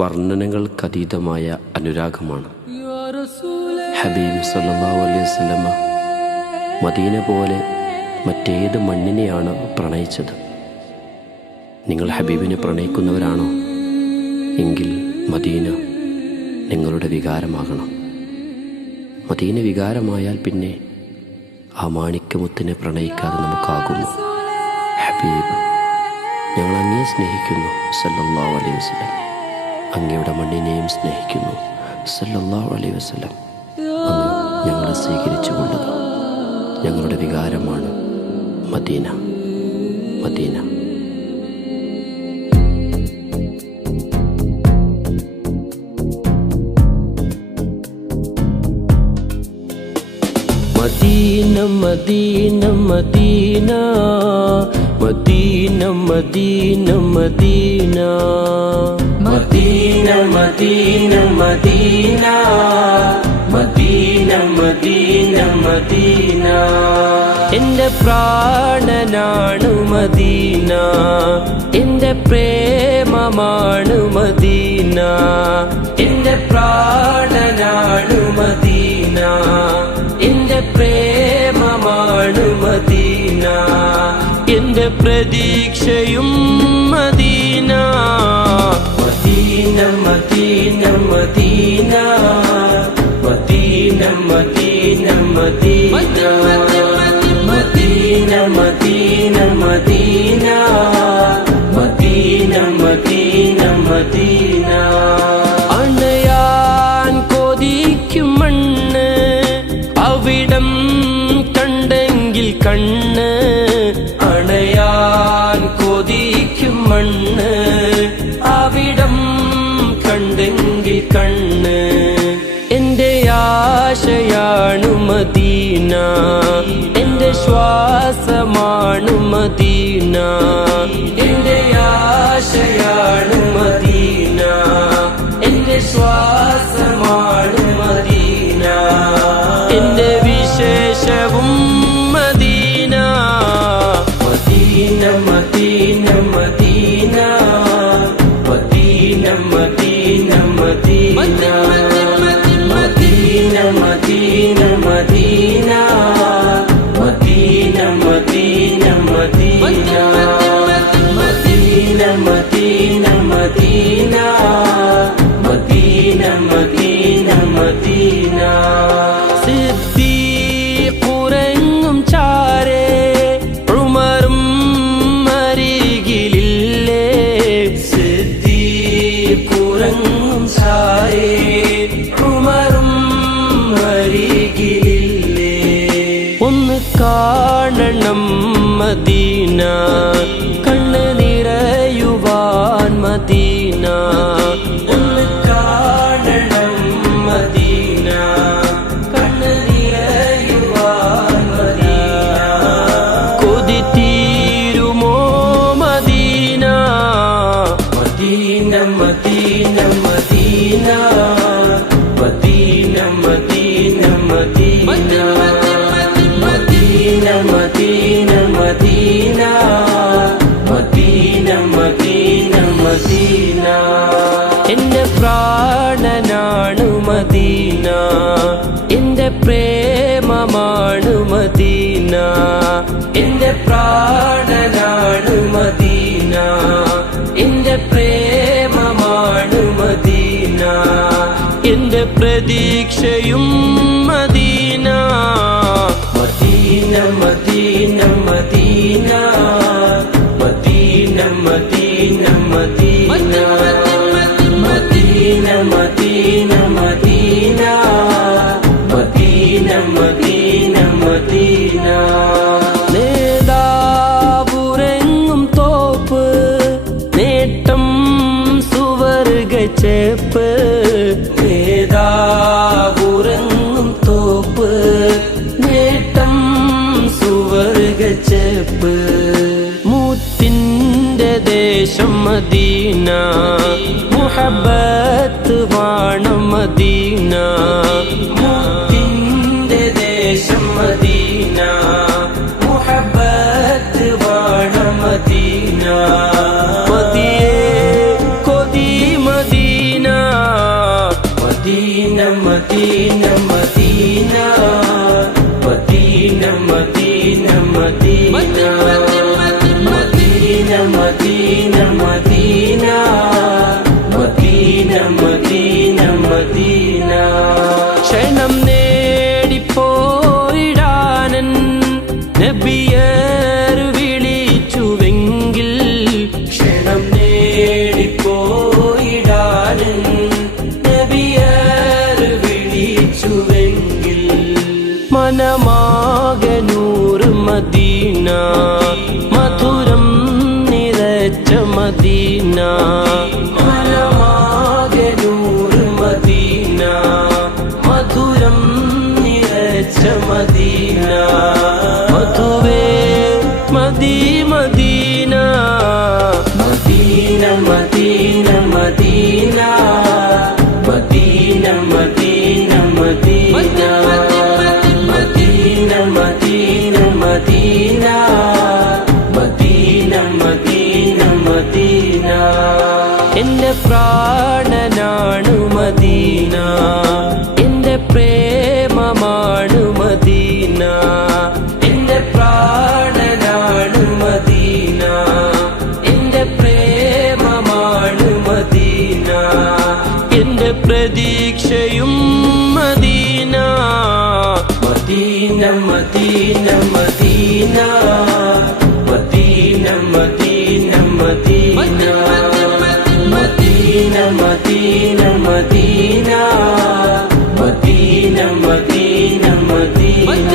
വർണ്ണനകൾക്കതീതമായ അനുരാഗമാണ്. ഹബീബ് സല്ലല്ലാഹു അലൈഹി വസല്ലമ മദീന പോലെ മറ്റേത് മണ്ണിനെയാണ് പ്രണയിച്ചത്? നിങ്ങൾ ഹബീബിനെ പ്രണയിക്കുന്നവരാണോ? എങ്കിൽ മദീന നിങ്ങളുടെ വികാരമാകണം. മദീന വികാരമായാൽ പിന്നെ ആ മാണിക്യമുത്തിനെ പ്രണയിക്കാതെ നമുക്കാകുമോ? ഹബീബ്, ഞങ്ങൾ അങ്ങയെ സ്നേഹിക്കുന്നു സല്ലല്ലാഹു അലൈഹി വസല്ലം. അങ്ങയുടെ മണ്ണിനെയും സ്നേഹിക്കുന്നു സല്ലല്ലാഹു അലൈഹി വസല്ലം. അങ്ങ് ഞങ്ങളെ സ്വീകരിച്ചു കൊള്ളുക. ഞങ്ങളുടെ വികാരമാണ് Medina, Medina. Medina Medina Medina Medina Medina Medina Medina Medina Medina Medina Medina Medina. എന്റെ പ്രാണനാണു മദീന, എന്റെ പ്രേമമാണു മദീന. എന്റെ പ്രാണനാണു മദീന, എന്റെ പ്രേമമാണു മദീന. എന്റെ പ്രതീക്ഷയും Medina. Medina Medina Medina Medina Medina Medina Medina Medina Medina Medina Medina Madina. അണയാൻ കൊതിക്കും മണ്ണ്, അവിടം കണ്ടെങ്കിൽ കണ്ണ്. അണയാൻ കൊതിക്കും മണ്ണ്, അവിടം കണ്ടെങ്കിൽ കണ്ണ്. എന്റെ ആശയാണു മദീന, എന്റെ ശ്വാസമാണു മദീന. എന്റെ ആശയാണു മദീന, എന്റെ ശ്വാസമാണു മദീന. എന്റെ വിശേഷവും Madina. Medina Medina Medina Medina Medina Medina Medina Medina Medina Medina Medina Medina Medina Medina Medina Medina Medina Madina. സിദ്ദീഖുറങ്ങും ചാരേ, ഉമറും അരികിലില്ലേ. സിദ്ദീഖുറങ്ങും ചാരേ, ഉമറും അരികിലില്ലേ. ഒന്ന് കാണണം മദീന, കണ്ണ് നിറയുവാൻ മദീന. ഒന്ന് കാണണം മദീന, കണ്ണ് നിറയുവാൻ മദീന. കൊതി തീരുമോ Madina. Medina Medina Medina Medina Medina Medina Medina Medina Medina Medina Medina Medina. എന്റെ പ്രാണനാണു മദീന, എന്റെ പ്രേമമാണു മദീന. എന്റെ പ്രാണനാണു മദീന, എന്റെ പ്രേമമാണു മദീന. എന്റെ പ്രതീക്ഷയും Medina. Medina Medina Medina Medina Medina Medina Medina Medina Medina Medina Medina Madina. നേതാവുറങ്ങും തോപ്പ്, നേട്ടം സുവർഗച്ചേപ്പ്. നേതാവുറങ്ങും തോപ്പ്, നേട്ടം സുവർഗച്ചേപ്പ്. മുത്തിന്റെ ദേശം മദീന, മുഹബ്ബത്ത് വാണം മദീന. മുത്തിന്റെ ദേശം മദീന, മുഹബ്ബത്ത് വാണം മദീന. മദിയേ കൊതി Medina. Medina Medina Medina Medina Medina Medina Medina Medina Medina Medina Medina ക്ഷണം നേടിപ്പോയിടാനൻ നബിയർ വിളിച്ചുവെങ്കിൽ ക്ഷണം നേടിപ്പോയിടാനൻ നബിയർ വിളിച്ചുവെങ്കിൽ മനമാകെ നൂറ് മദീന മധുരം നിറച്ച മദീന മനമാകെ നൂറ് മദീന മധുരം നിറച്ച മദീന മധുവേ മദീ Madina Medina Medina Medina Medina Medina Medina Medina Medina Medina Medina Medina Medina എന്റെ പ്രാണനാണു മദീന എന്റെ പ്രേമമാണു മദീന എന്റെ പ്രാണനാണു മദീന എന്റെ പ്രേമമാണു മദീന എന്റെ പ്രതീക്ഷയും Medina Medina Medina Medina Medina Medina Medina Medina Medina Medina Medina Medina Medina